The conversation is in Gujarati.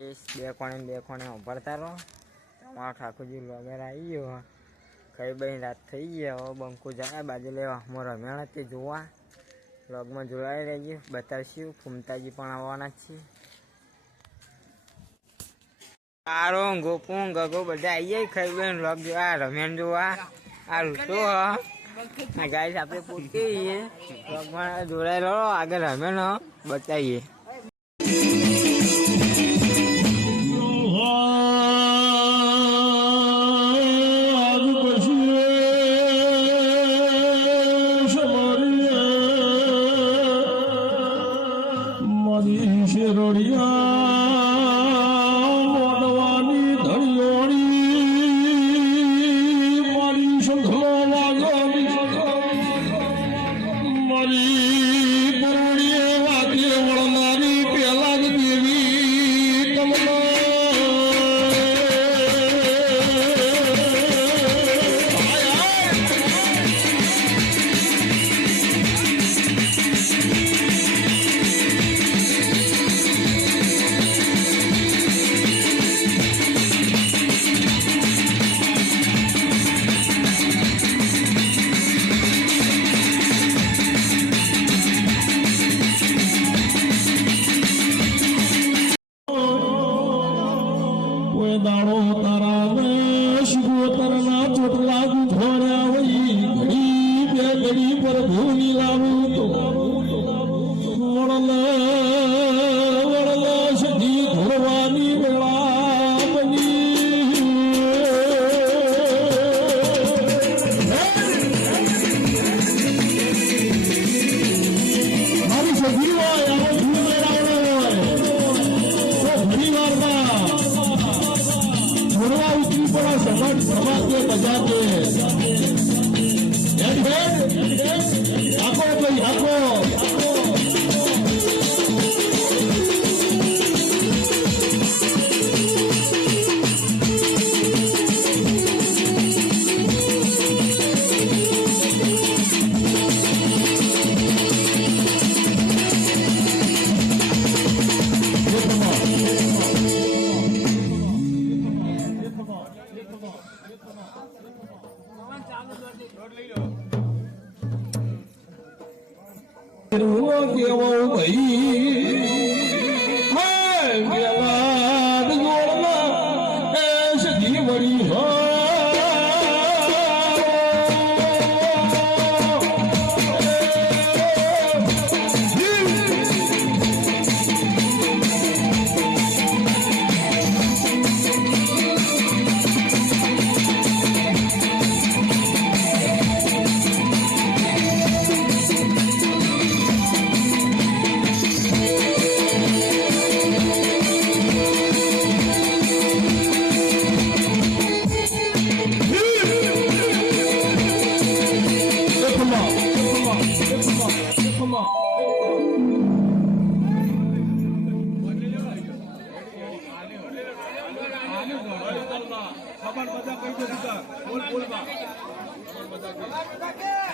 બે કોણે ઉભરતા રહો। તમારો ઠાકોરજી વગેરે આવી ગયો। કઈ બઈ રાત થઈ ગઈ। હવે બંકુ જાય બાજુ લેવા। હું રમ્યા તે જોવા વ્લોગમાં જોડાઈ રહેજો। બતાવશું ફૂમતાજી પણ આવવાના જ છે। તારો ગોપુ ગગો બધા આવી જાય। ખાઈ બઈ વ્લોગ જોવા રમ્યાન જોવા। આ રૂટો ગાઈસ આપણે પૂછીએ વ્લોગમાં જોડાઈ રહો। આગળ રમ્યાનો બતાવીએ। દાડો તારા શિવોતરના ચોટલા ઘોડ્યા વઈ ઘડી બે ઘડી પર ભૂલી લાવું તો વડલ સધી ઘોડવાની વેળા બની મારી સધી હોય ઘણી વારમાં ઘોડવા ઉતરી પડો સમાજ સમાજે બજાતે આખો ભાઈ આખો કેવો ભાઈ વેલા જોડના સધી વળી ખબર બધા કઈ દો દીધા બોલ બોલ બા ખબર બધા